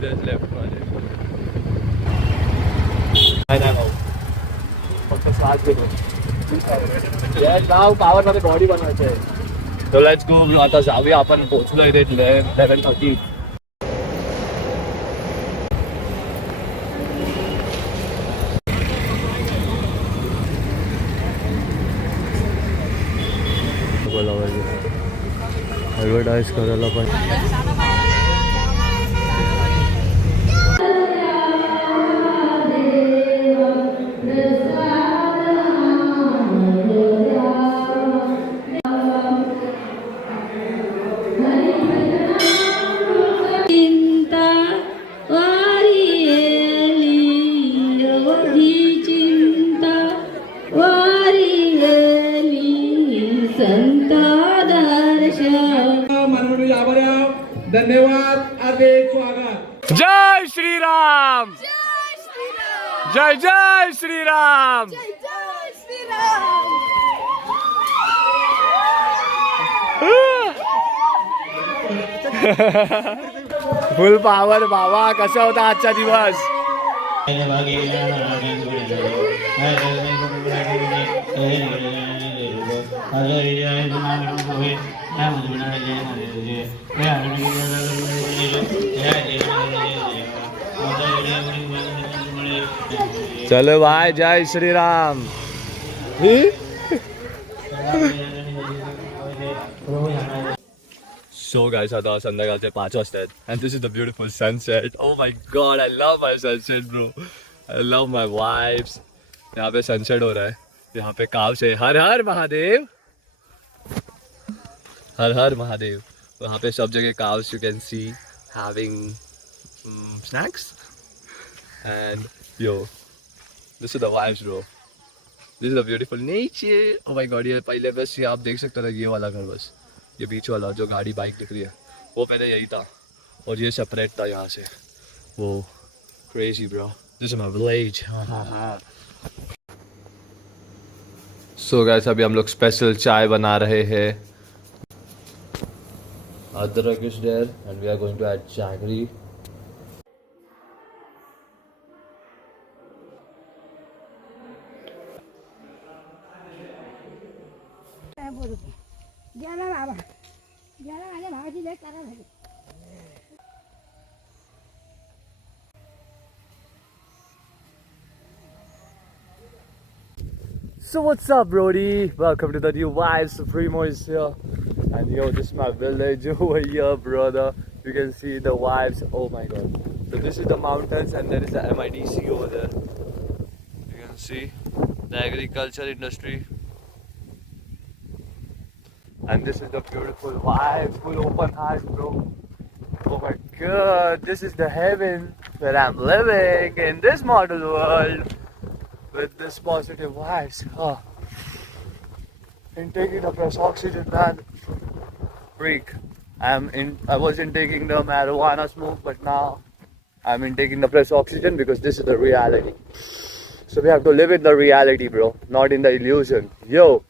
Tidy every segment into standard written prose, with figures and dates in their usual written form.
Left मध्ये नाही भाऊ फक्त 7 किलो गाव पावर मध्ये बॉडी बनवायचं आहे. तो लेट्स गो. आता जाऊया आपण. पोहोचलो इथे 11:30. ॲडव्हर्टाईज करायला पण धन्यवाद. हार्दिक स्वागत. जय श्रीराम. जय जय श्रीराम. फुल पावर बाबा. कसा होता आजचा दिवस? चलो भाई. जय श्रीराम. सो गाइस आता संध्याकाळचे 5 वाजता आहेत. And this is the beautiful sunset. Oh my God, I love my sunset bro. I love my vibes. यहाँ पे सनसेट हो रहा है. यहाँ पे काव से हर हर महादेव. हर हर महादेव. वहाँ पे सब जगह cows you can see having snacks and yo, this is the vibes bro. This is the beautiful nature. Oh my god, ये पहले बस ये आप देख सकते थे ये वाला घर. बस ये बीच वाला जो गाड़ी बाइक दिख रही है वो पहले यही था और ये सेपरेट था यहाँ से. वो crazy bro. This is my village. So guys अभी हम लोग स्पेशल चाय बना रहे हैं. Adrak is there and we are going to add jaggery. So what's up, Brody? Welcome to the new Vibes. Supremo is here. And yo, this is my village over here, brother. You can see the vibes. Oh my god. So this is the mountains and there is the MIDC over there. You can see the agriculture industry. And this is the beautiful vibes, full open heart, bro. Oh my god, this is the heaven where I'm living in this model world with this positive vibes. Oh. And taking the fresh oxygen, man. Freak. I was intaking the marijuana smoke, but now I'm intaking the fresh oxygen because this is the reality. So we have to live in the reality, bro, not in the illusion. Yo.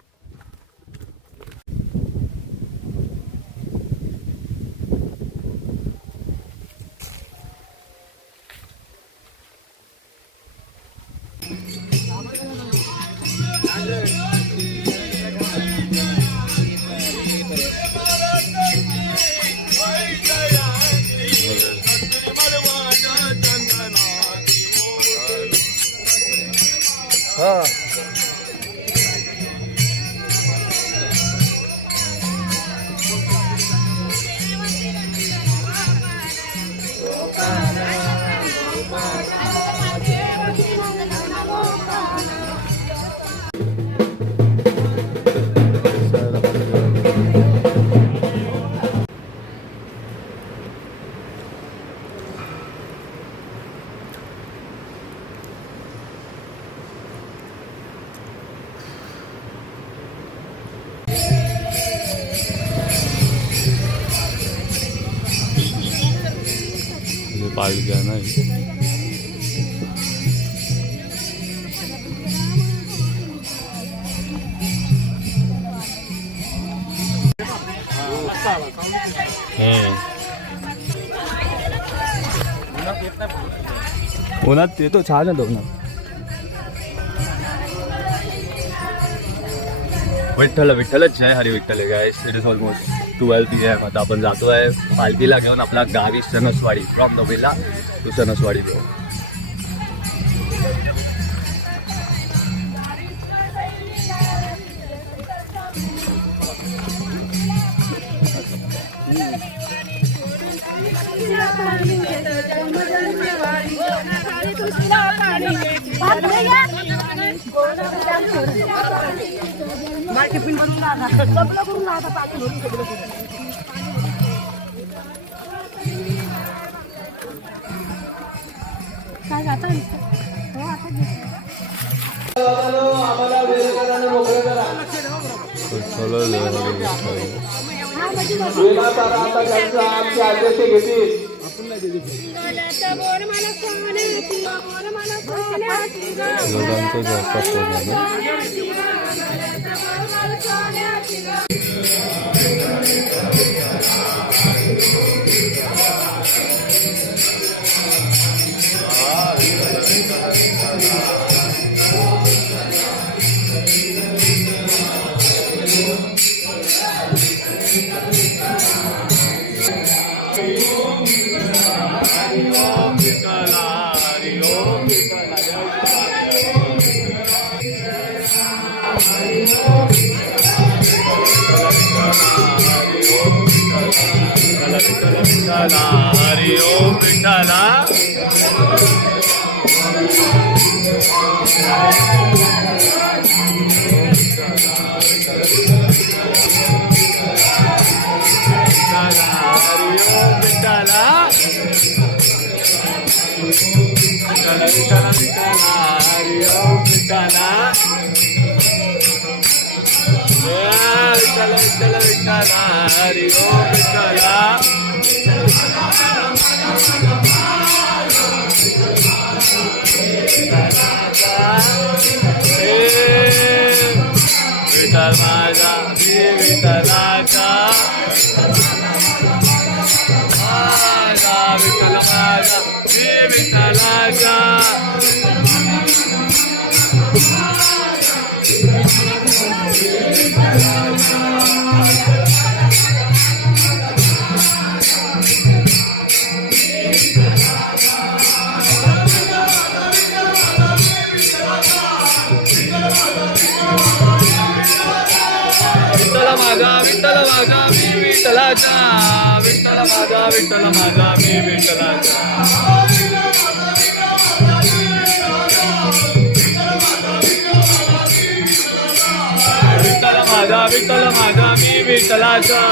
पाल गया ना. उन्हात येतो छान आहे दोन. विठ्ठल विठ्ठलच जय Hari Vitthal guys. It is almost 12 PM. आता आपण जातोय पालखीला घेऊन आपला गावी Sanaswadi from the villa to Sanaswadi घेऊन. हरि ओम विठ्ठला. हरि ओम विठ्ठला. विठ्ठल माझा विठ्ठलाचा विठ्ठल माझा विठ्ठलाचा. विठ्ठल माझा मी विठ्ठलाचा. विठ्ठल माझा मी विठ्ठलाचा.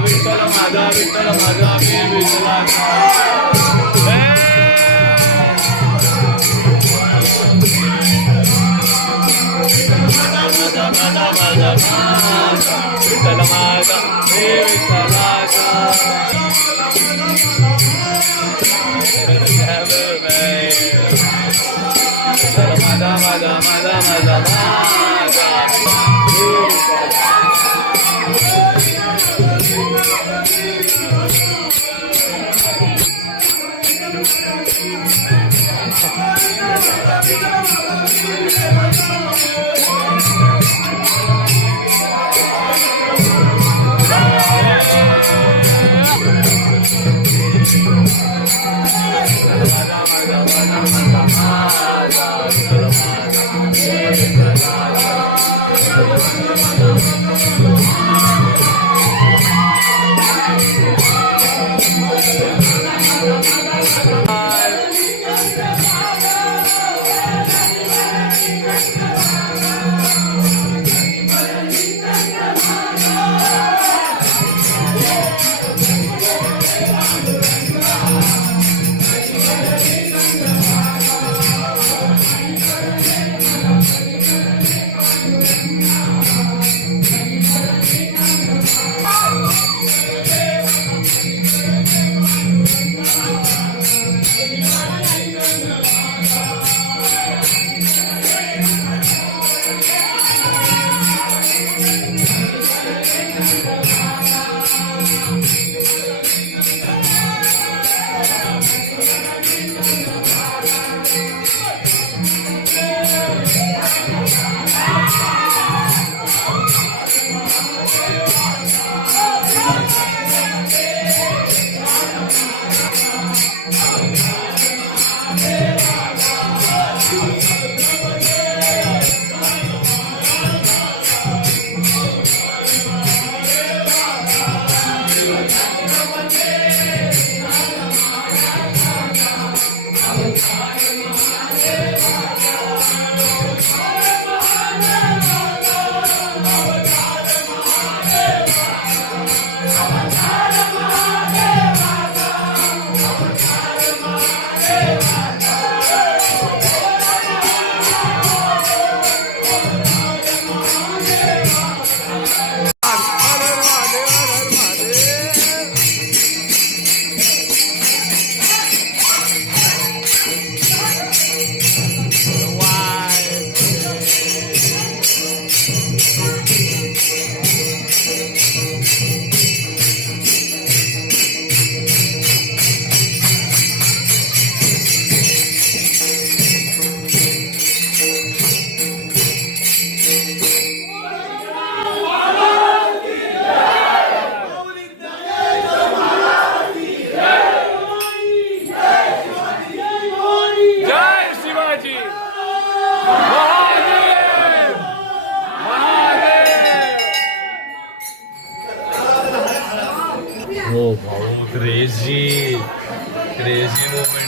विठ्ठल माझा मी विठ्ठलाचा. विठ्ठल माझा मी विठ्ठलाचा. विठ्ठल माझा मी विठ्ठलाचा.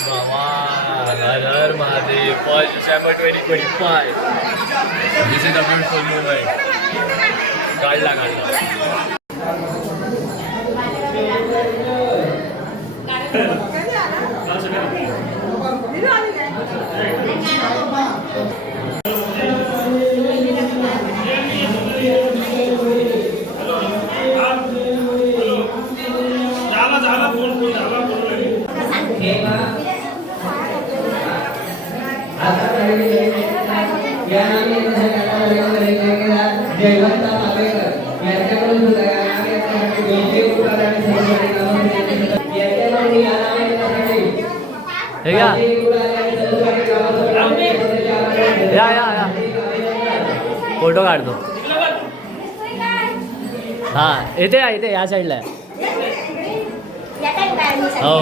Baba, Har Har Mahadev, 1st December 2025. This is a beautiful moment. काढला. हे घ्या. या फोटो काढतो. हा इथे या साईडला आहे. हो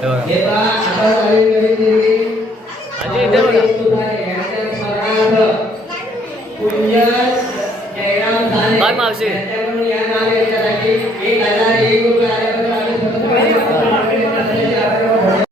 इथे बघा. काय मावशी